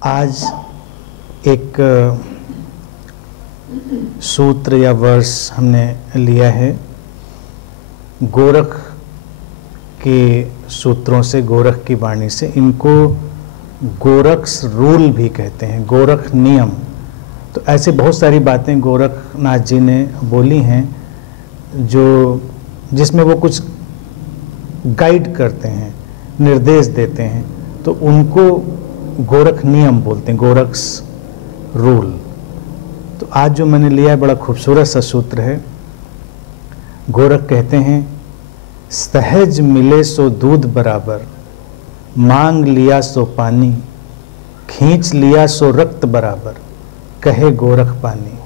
आज एक सूत्र या वर्ष हमने लिया है गोरख के सूत्रों से, गोरख की वाणी से। इनको गोरख्स रूल भी कहते हैं, गोरख नियम। तो ऐसे बहुत सारी बातें गोरखनाथ जी ने बोली हैं जिसमें वो कुछ गाइड करते हैं, निर्देश देते हैं, तो उनको गोरख नियम बोलते हैं, गोरख्स रूल। तो आज जो मैंने लिया है बड़ा खूबसूरत सा सूत्र है। गोरख कहते हैं, सहज मिले सो दूध बराबर, मांग लिया सो पानी, खींच लिया सो रक्त बराबर, कहे गोरख पानी।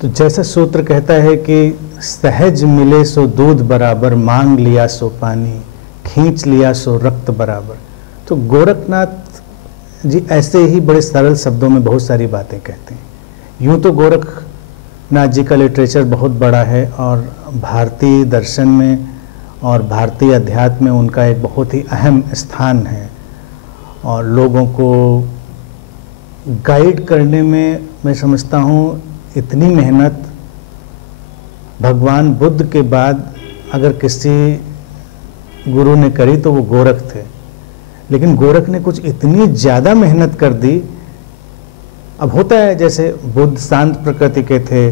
तो जैसा सूत्र कहता है कि सहज मिले सो दूध बराबर, मांग लिया सो पानी, खींच लिया सो रक्त बराबर। तो गोरखनाथ जी ऐसे ही बड़े सरल शब्दों में बहुत सारी बातें कहते हैं। यूं तो गोरखनाथ जी का लिटरेचर बहुत बड़ा है और भारतीय दर्शन में और भारतीय अध्यात्म में उनका एक बहुत ही अहम स्थान है। और लोगों को गाइड करने में मैं समझता हूँ इतनी मेहनत भगवान बुद्ध के बाद अगर किसी गुरु ने करी तो वो गोरख थे। लेकिन गोरख ने कुछ इतनी ज़्यादा मेहनत कर दी। अब होता है जैसे बुद्ध शांत प्रकृति के थे,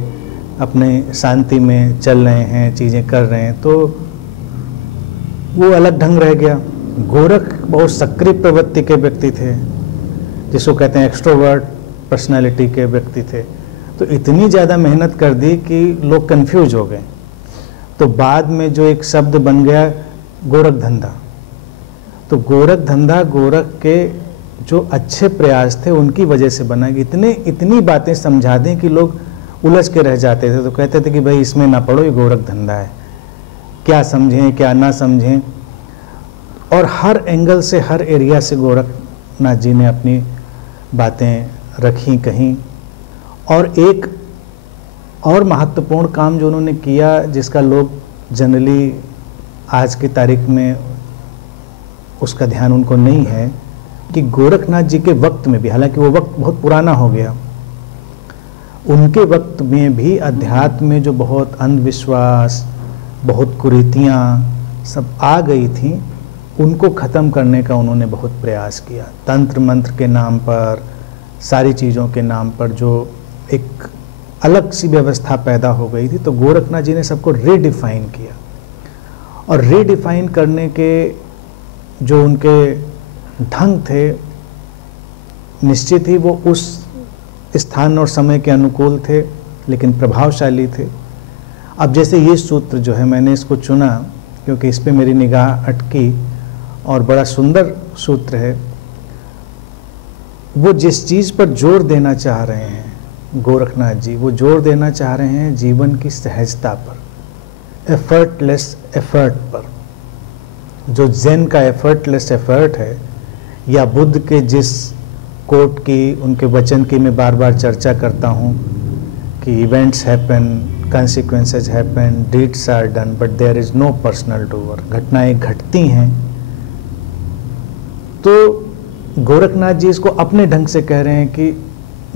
अपने शांति में चल रहे हैं, चीज़ें कर रहे हैं, तो वो अलग ढंग रह गया। गोरख बहुत सक्रिय प्रवृत्ति के व्यक्ति थे, जिसको कहते हैं एक्सट्रोवर्ट पर्सनालिटी के व्यक्ति थे। तो इतनी ज़्यादा मेहनत कर दी कि लोग कंफ्यूज हो गए। तो बाद में जो एक शब्द बन गया गोरख धंधा। तो गोरख धंधा गोरख के जो अच्छे प्रयास थे उनकी वजह से बना। इतनी बातें समझा दें कि लोग उलझ के रह जाते थे। तो कहते थे कि भाई इसमें ना पढ़ो, ये गोरख धंधा है, क्या समझें क्या ना समझें। और हर एंगल से, हर एरिया से गोरखनाथ जी ने अपनी बातें रखी कहीं। और एक और महत्वपूर्ण काम जो उन्होंने किया, जिसका लोग जनरली आज की तारीख में उसका ध्यान उनको नहीं है, कि गोरखनाथ जी के वक्त में भी, हालांकि वो वक्त बहुत पुराना हो गया, उनके वक्त में भी अध्यात्म में जो बहुत अंधविश्वास, बहुत कुरीतियाँ सब आ गई थी, उनको ख़त्म करने का उन्होंने बहुत प्रयास किया। तंत्र मंत्र के नाम पर, सारी चीज़ों के नाम पर जो एक अलग सी व्यवस्था पैदा हो गई थी, तो गोरखनाथ जी ने सबको रीडिफाइन किया। और रीडिफाइन करने के जो उनके ढंग थे, निश्चित ही वो उस स्थान और समय के अनुकूल थे, लेकिन प्रभावशाली थे। अब जैसे ये सूत्र जो है, मैंने इसको चुना क्योंकि इस पे मेरी निगाह अटकी और बड़ा सुंदर सूत्र है। वो जिस चीज़ पर जोर देना चाह रहे हैं गोरखनाथ जी, वो जोर देना चाह रहे हैं जीवन की सहजता पर, एफर्टलेस एफर्ट पर। जो ज़ेन का एफर्टलेस एफर्ट है, या बुद्ध के जिस कोट की, उनके वचन की मैं बार बार चर्चा करता हूँ कि events happen, consequences happen, deeds are done, but there is no personal doer। घटनाएं घटती हैं। तो गोरखनाथ जी इसको अपने ढंग से कह रहे हैं कि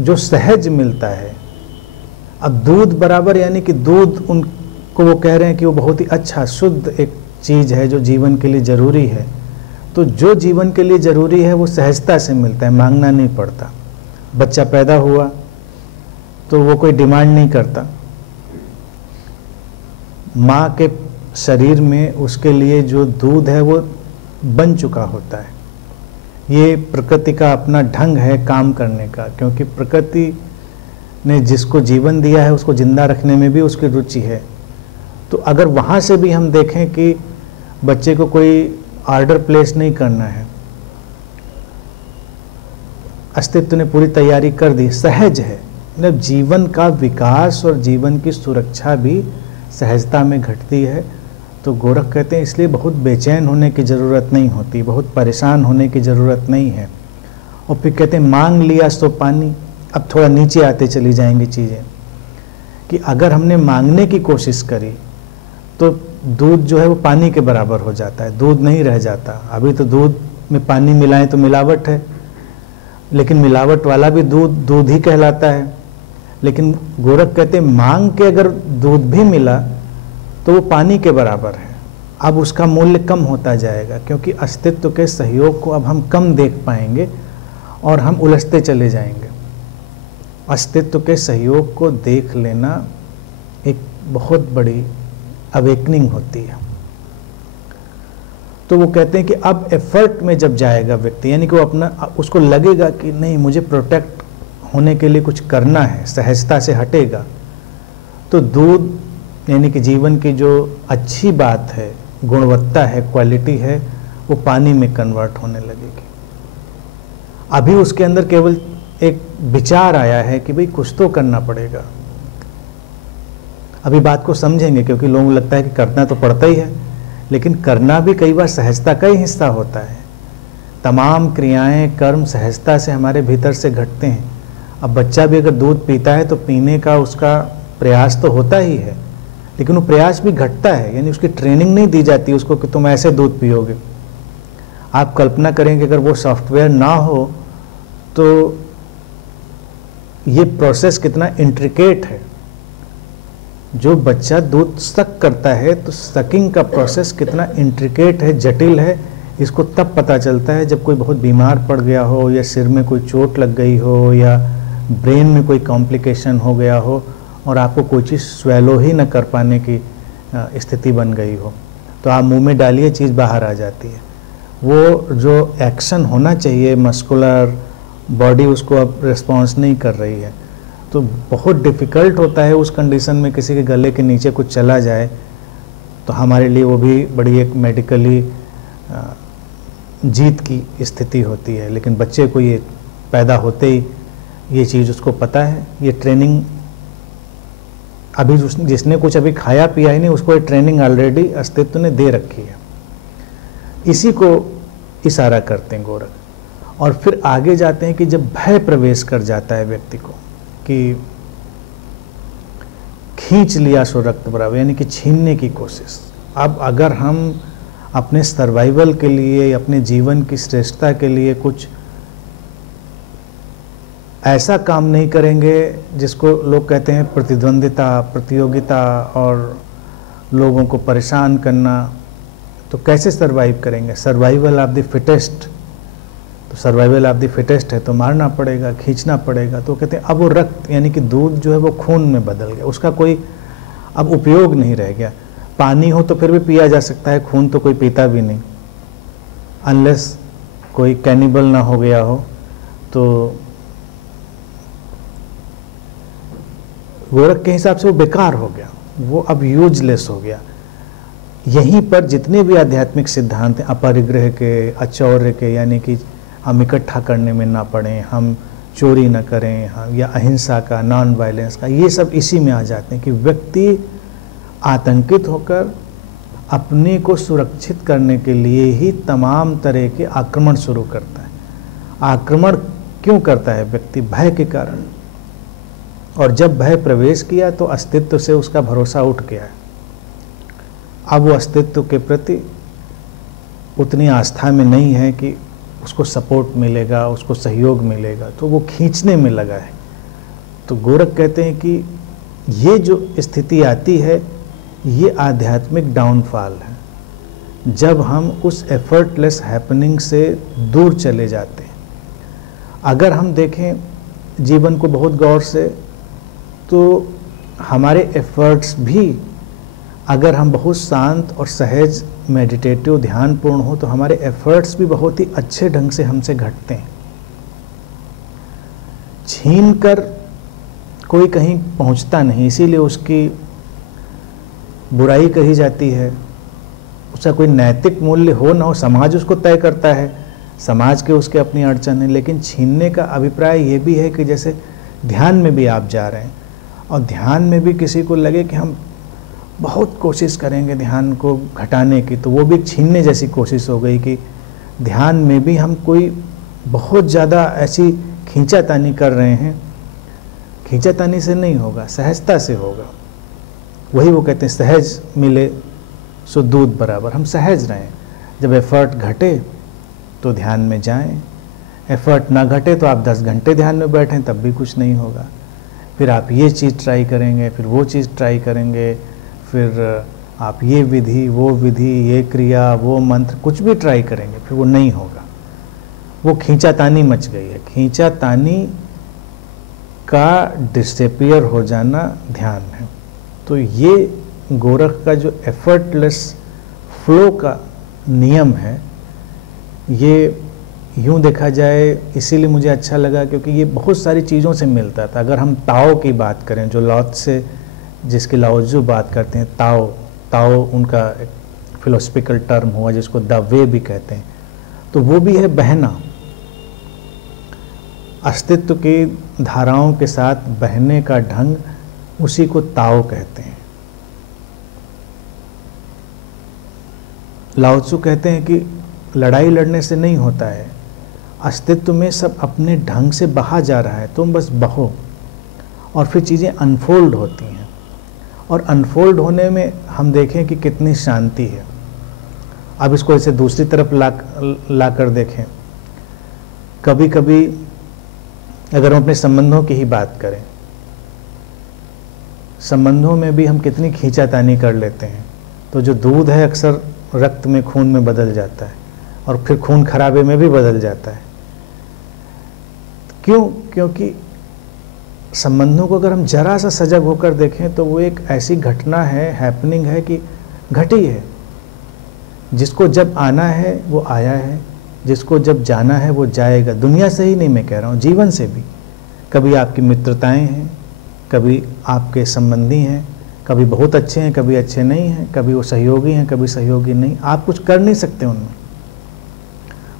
जो सहज मिलता है, अब दूध बराबर, यानी कि दूध उनको वो कह रहे हैं कि वो बहुत ही अच्छा शुद्ध एक चीज़ है जो जीवन के लिए ज़रूरी है। तो जो जीवन के लिए ज़रूरी है वो सहजता से मिलता है, मांगना नहीं पड़ता। बच्चा पैदा हुआ तो वो कोई डिमांड नहीं करता। माँ के शरीर में उसके लिए जो दूध है वो बन चुका होता है। ये प्रकृति का अपना ढंग है काम करने का, क्योंकि प्रकृति ने जिसको जीवन दिया है उसको जिंदा रखने में भी उसकी रुचि है। तो अगर वहाँ से भी हम देखें कि बच्चे को कोई ऑर्डर प्लेस नहीं करना है, अस्तित्व ने पूरी तैयारी कर दी, सहज है। मतलब जीवन का विकास और जीवन की सुरक्षा भी सहजता में घटती है। तो गोरख कहते हैं इसलिए बहुत बेचैन होने की ज़रूरत नहीं होती, बहुत परेशान होने की ज़रूरत नहीं है। और फिर कहते हैं मांग लिया सो पानी। अब थोड़ा नीचे आते चली जाएंगी चीज़ें, कि अगर हमने मांगने की कोशिश करी तो दूध जो है वो पानी के बराबर हो जाता है, दूध नहीं रह जाता। अभी तो दूध में पानी मिलाएं तो मिलावट है, लेकिन मिलावट वाला भी दूध दूध ही कहलाता है। लेकिन गोरख कहते हैं मांग के अगर दूध भी मिला तो वो पानी के बराबर है। अब उसका मूल्य कम होता जाएगा, क्योंकि अस्तित्व के सहयोग को अब हम कम देख पाएंगे और हम उलझते चले जाएंगे। अस्तित्व के सहयोग को देख लेना एक बहुत बड़ी अवेकनिंग होती है। तो वो कहते हैं कि अब एफर्ट में जब जाएगा व्यक्ति, यानी कि वो अपना, उसको लगेगा कि नहीं मुझे प्रोटेक्ट होने के लिए कुछ करना है, सहजता से हटेगा, तो दूध यानी कि जीवन की जो अच्छी बात है, गुणवत्ता है, क्वालिटी है, वो पानी में कन्वर्ट होने लगेगी। अभी उसके अंदर केवल एक विचार आया है कि भाई कुछ तो करना पड़ेगा। अभी बात को समझेंगे, क्योंकि लोगों को लगता है कि करना तो पड़ता ही है, लेकिन करना भी कई बार सहजता का ही हिस्सा होता है। तमाम क्रियाएं, कर्म सहजता से हमारे भीतर से घटते हैं। अब बच्चा भी अगर दूध पीता है तो पीने का उसका प्रयास तो होता ही है, लेकिन वो प्रयास भी घटता है, यानी उसकी ट्रेनिंग नहीं दी जाती उसको कि तुम ऐसे दूध पियोगे। आप कल्पना करें कि अगर वो सॉफ्टवेयर ना हो तो ये प्रोसेस कितना इंट्रिकेट है। जो बच्चा दूध सक करता है तो सकिंग का प्रोसेस कितना इंट्रिकेट है, जटिल है। इसको तब पता चलता है जब कोई बहुत बीमार पड़ गया हो, या सिर में कोई चोट लग गई हो, या ब्रेन में कोई कॉम्प्लिकेशन हो गया हो और आपको कोई चीज़ स्वेलो ही न कर पाने की स्थिति बन गई हो, तो आप मुंह में डालिए, चीज़ बाहर आ जाती है। वो जो एक्शन होना चाहिए मस्कुलर, बॉडी उसको अब रिस्पॉन्स नहीं कर रही है। तो बहुत डिफ़िकल्ट होता है उस कंडीशन में किसी के गले के नीचे कुछ चला जाए, तो हमारे लिए वो भी बड़ी एक मेडिकली जीत की स्थिति होती है। लेकिन बच्चे को ये पैदा होते ही ये चीज़ उसको पता है, ये ट्रेनिंग अभी जिसने कुछ अभी खाया पिया ही नहीं, उसको ये ट्रेनिंग ऑलरेडी अस्तित्व ने दे रखी है। इसी को इशारा करते हैं गोरख। और फिर आगे जाते हैं कि जब भय प्रवेश कर जाता है व्यक्ति को, कि खींच लिया सो रक्त बराबर, यानी कि छीनने की कोशिश। अब अगर हम अपने सर्वाइवल के लिए, अपने जीवन की श्रेष्ठता के लिए कुछ ऐसा काम नहीं करेंगे जिसको लोग कहते हैं प्रतिद्वंदिता, प्रतियोगिता और लोगों को परेशान करना, तो कैसे सर्वाइव करेंगे? Survival of the fittest. तो सर्वाइवल ऑफ द फिटेस्ट है तो मारना पड़ेगा, खींचना पड़ेगा। तो कहते हैं अब वो रक्त यानी कि दूध जो है वो खून में बदल गया, उसका कोई अब उपयोग नहीं रह गया। पानी हो तो फिर भी पिया जा सकता है, खून तो कोई पीता भी नहीं, अनलेस कोई कैनिबल ना हो गया हो। तो गोरख के हिसाब से वो बेकार हो गया, वो अब यूजलेस हो गया। यहीं पर जितने भी आध्यात्मिक सिद्धांत हैं, अपरिग्रह के, अचौर्य के, यानी कि हम इकट्ठा करने में ना पड़ें, हम चोरी ना करें, हम या अहिंसा का, नॉन वायलेंस का, ये सब इसी में आ जाते हैं कि व्यक्ति आतंकित होकर अपने को सुरक्षित करने के लिए ही तमाम तरह के आक्रमण शुरू करता है। आक्रमण क्यों करता है व्यक्ति? भय के कारण। और जब भय प्रवेश किया तो अस्तित्व से उसका भरोसा उठ गया है। अब वो अस्तित्व के प्रति उतनी आस्था में नहीं है कि उसको सपोर्ट मिलेगा, उसको सहयोग मिलेगा, तो वो खींचने में लगा है। तो गोरख कहते हैं कि ये जो स्थिति आती है ये आध्यात्मिक डाउनफॉल है, जब हम उस एफर्टलेस हैपनिंग से दूर चले जाते हैं। अगर हम देखें जीवन को बहुत गौर से, तो हमारे एफर्ट्स भी, अगर हम बहुत शांत और सहज, मेडिटेटिव, ध्यानपूर्ण हो, तो हमारे एफर्ट्स भी बहुत ही अच्छे ढंग से हमसे घटते हैं। छीन कर कोई कहीं पहुंचता नहीं, इसीलिए उसकी बुराई कही जाती है। उसका कोई नैतिक मूल्य हो ना हो, समाज उसको तय करता है, समाज के उसके अपनी अड़चन है। लेकिन छीनने का अभिप्राय ये भी है कि जैसे ध्यान में भी आप जा रहे हैं और ध्यान में भी किसी को लगे कि हम बहुत कोशिश करेंगे ध्यान को घटाने की, तो वो भी छीनने जैसी कोशिश हो गई कि ध्यान में भी हम कोई बहुत ज़्यादा ऐसी खींचातानी कर रहे हैं। खींचातानी से नहीं होगा, सहजता से होगा। वही वो कहते हैं सहज मिले सो दूध बराबर, हम सहज रहें। जब एफर्ट घटे तो ध्यान में जाएं, एफर्ट ना घटे तो आप 10 घंटे ध्यान में बैठें तब भी कुछ नहीं होगा। फिर आप ये चीज़ ट्राई करेंगे, फिर वो चीज़ ट्राई करेंगे, फिर आप ये विधि वो विधि, ये क्रिया वो मंत्र, कुछ भी ट्राई करेंगे, फिर वो नहीं होगा। वो खींचातानी मच गई है। खींचातानी का डिसअपियर हो जाना ध्यान है। तो ये गोरख का जो एफर्टलेस फ्लो का नियम है, ये यूँ देखा जाए, इसीलिए मुझे अच्छा लगा क्योंकि ये बहुत सारी चीज़ों से मिलता था। अगर हम ताओ की बात करें, जो लाओ से जिसकी लाओजू बात करते हैं, ताओ ताओ उनका एक फिलोसफिकल टर्म हुआ जिसको द वे भी कहते हैं, तो वो भी है बहना। अस्तित्व की धाराओं के साथ बहने का ढंग, उसी को ताओ कहते हैं। लाओ त्सु कहते हैं कि लड़ाई लड़ने से नहीं होता है, अस्तित्व में सब अपने ढंग से बहा जा रहा है, तुम बस बहो और फिर चीज़ें अनफोल्ड होती हैं। और अनफोल्ड होने में हम देखें कि कितनी शांति है। अब इसको ऐसे दूसरी तरफ ला कर देखें, कभी कभी अगर हम अपने संबंधों की ही बात करें, संबंधों में भी हम कितनी खींचातानी कर लेते हैं, तो जो दूध है अक्सर रक्त में, खून में बदल जाता है और फिर खून खराबे में भी बदल जाता है। क्यों? क्योंकि संबंधों को अगर हम जरा सा सजग होकर देखें तो वो एक ऐसी घटना है, हैपनिंग है कि घटी है। जिसको जब आना है वो आया है, जिसको जब जाना है वो जाएगा। दुनिया से ही नहीं मैं कह रहा हूँ, जीवन से भी। कभी आपकी मित्रताएं हैं, कभी आपके संबंधी हैं, कभी बहुत अच्छे हैं, कभी अच्छे नहीं हैं, कभी वो सहयोगी हैं, कभी सहयोगी नहीं। आप कुछ कर नहीं सकते उनमें।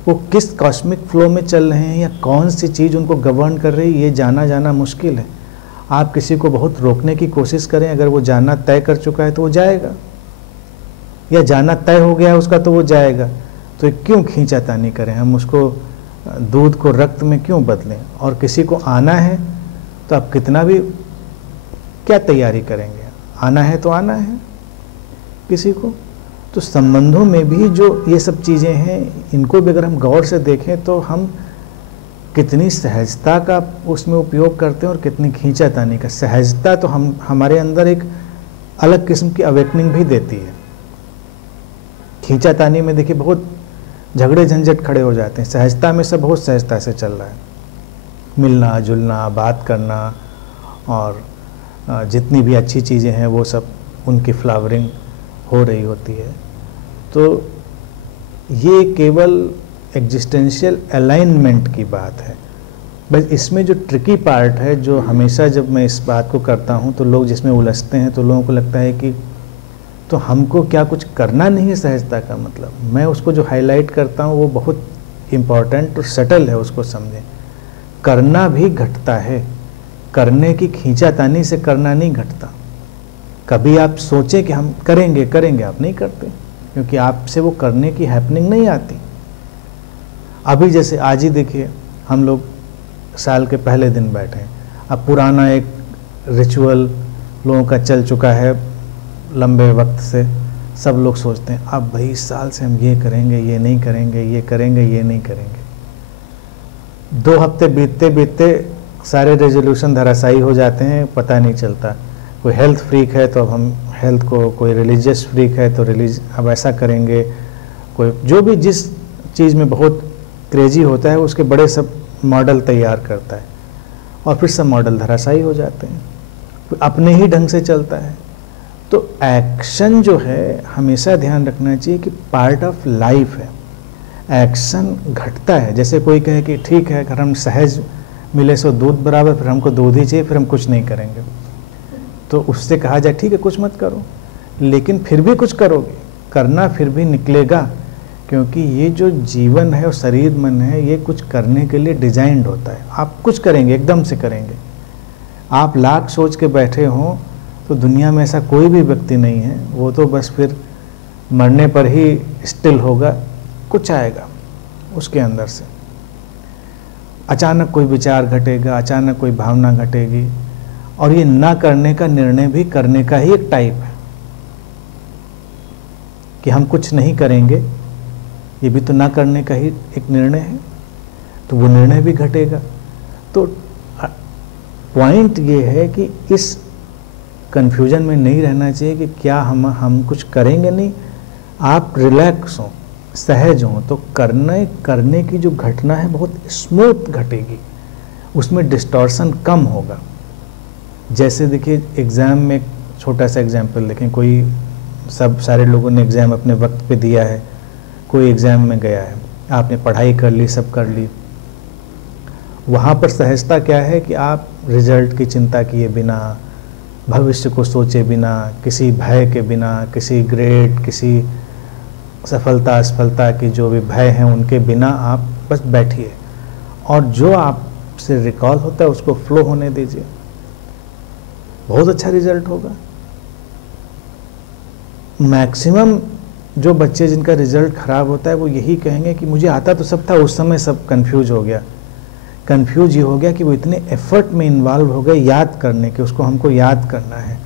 वो किस कॉस्मिक फ्लो में चल रहे हैं या कौन सी चीज़ उनको गवर्न कर रही है, ये जाना मुश्किल है। आप किसी को बहुत रोकने की कोशिश करें, अगर वो जाना तय कर चुका है तो वो जाएगा, या जाना तय हो गया है उसका तो वो जाएगा। तो क्यों खींचातानी करें हम, उसको दूध को रक्त में क्यों बदलें। और किसी को आना है तो आप कितना भी क्या तैयारी करेंगे, आना है तो आना है किसी को। तो संबंधों में भी जो ये सब चीज़ें हैं, इनको भी अगर हम गौर से देखें तो हम कितनी सहजता का उसमें उपयोग करते हैं और कितनी खींचातानी का। सहजता तो हमारे अंदर एक अलग किस्म की अवेकनिंग भी देती है। खींचातानी में देखिए बहुत झगड़े झंझट खड़े हो जाते हैं, सहजता में सब बहुत सहजता से चल रहा है। मिलना जुलना, बात करना और जितनी भी अच्छी चीज़ें हैं वो सब उनकी फ्लावरिंग हो रही होती है। तो ये केवल एग्जिस्टेंशियल अलाइनमेंट की बात है। बस इसमें जो ट्रिकी पार्ट है, जो हमेशा जब मैं इस बात को करता हूँ तो लोग जिसमें उलझते हैं, तो लोगों को लगता है कि तो हमको क्या कुछ करना नहीं है सहजता का मतलब। मैं उसको जो हाईलाइट करता हूँ वो बहुत इम्पॉर्टेंट और सटल है, उसको समझें। करना भी घटता है, करने की खींचातानी से करना नहीं घटता। कभी आप सोचें कि हम करेंगे, आप नहीं करते क्योंकि आपसे वो करने की हैपनिंग नहीं आती। अभी जैसे आज ही देखिए, हम लोग साल के पहले दिन बैठे हैं, अब पुराना एक रिचुअल लोगों का चल चुका है लंबे वक्त से। सब लोग सोचते हैं अब भाई इस साल से हम ये करेंगे, ये नहीं करेंगे, ये करेंगे, ये नहीं करेंगे। 2 हफ्ते बीतते बीतते सारे रेजोल्यूशन धराशायी हो जाते हैं, पता नहीं चलता। कोई हेल्थ फ्रीक है तो अब हम हेल्थ को, कोई रिलीजियस फ्रीक है तो अब ऐसा करेंगे, कोई जो भी जिस चीज़ में बहुत क्रेजी होता है उसके बड़े सब मॉडल तैयार करता है और फिर सब मॉडल धराशायी हो जाते हैं, अपने ही ढंग से चलता है। तो एक्शन जो है, हमेशा ध्यान रखना चाहिए कि पार्ट ऑफ लाइफ है। एक्शन घटता है। जैसे कोई कहे कि ठीक है अगर हम सहज मिले सो दूध बराबर, फिर हमको दूध ही चाहिए, फिर हम कुछ नहीं करेंगे, तो उससे कहा जाए ठीक है कुछ मत करो, लेकिन फिर भी कुछ करोगे, करना फिर भी निकलेगा, क्योंकि ये जो जीवन है और शरीर मन है ये कुछ करने के लिए डिजाइंड होता है। आप कुछ करेंगे, एकदम से करेंगे। आप लाख सोच के बैठे हों तो दुनिया में ऐसा कोई भी व्यक्ति नहीं है, वो तो बस फिर मरने पर ही स्टिल होगा, कुछ आएगा उसके अंदर से। अचानक कोई विचार घटेगा, अचानक कोई भावना घटेगी, और ये ना करने का निर्णय भी करने का ही एक टाइप है। कि हम कुछ नहीं करेंगे, ये भी तो ना करने का ही एक निर्णय है, तो वो निर्णय भी घटेगा। तो पॉइंट ये है कि इस कंफ्यूजन में नहीं रहना चाहिए कि क्या हम कुछ करेंगे नहीं। आप रिलैक्स हों, सहज हों, तो करने की जो घटना है बहुत स्मूथ घटेगी, उसमें डिस्टॉर्शन कम होगा। जैसे देखिए एग्ज़ाम में छोटा सा एग्जाम्पल देखें, कोई सारे लोगों ने एग्ज़ाम अपने वक्त पे दिया है, कोई एग्ज़ाम में गया है, आपने पढ़ाई कर ली, सब कर ली, वहाँ पर सहजता क्या है कि आप रिजल्ट की चिंता किए बिना, भविष्य को सोचे बिना, किसी भय के बिना, किसी ग्रेड, किसी सफलता असफलता की जो भी भय हैं उनके बिना आप बस बैठिए और जो आपसे रिकॉल होता है उसको फ्लो होने दीजिए, बहुत अच्छा रिजल्ट होगा। मैक्सिमम जो बच्चे जिनका रिजल्ट ख़राब होता है वो यही कहेंगे कि मुझे आता तो सब था, उस समय सब कंफ्यूज हो गया। कंफ्यूज ये हो गया कि वो इतने एफर्ट में इन्वॉल्व हो गए याद करने के, उसको हमको याद करना है,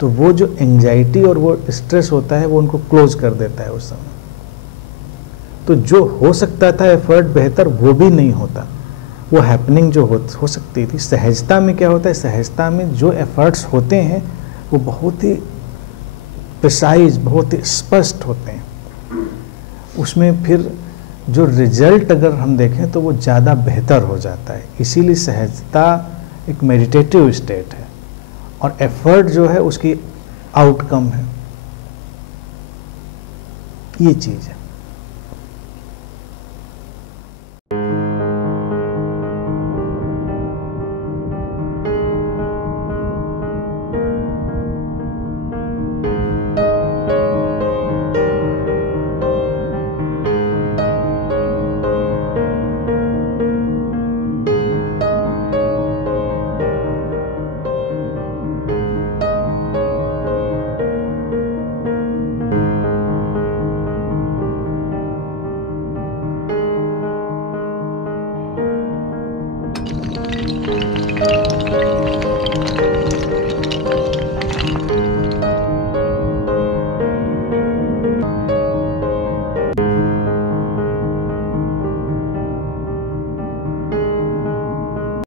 तो वो जो एंजाइटी और वो स्ट्रेस होता है वो उनको क्लोज कर देता है उस समय। तो जो हो सकता था एफर्ट बेहतर, वो भी नहीं होता, वो हैपनिंग जो हो सकती थी। सहजता में क्या होता है, सहजता में जो एफर्ट्स होते हैं वो बहुत ही प्रिसाइज, बहुत ही स्पष्ट होते हैं। उसमें फिर जो रिजल्ट अगर हम देखें तो वो ज़्यादा बेहतर हो जाता है। इसीलिए सहजता एक मेडिटेटिव स्टेट है और एफर्ट जो है उसकी आउटकम है, ये चीज़ है।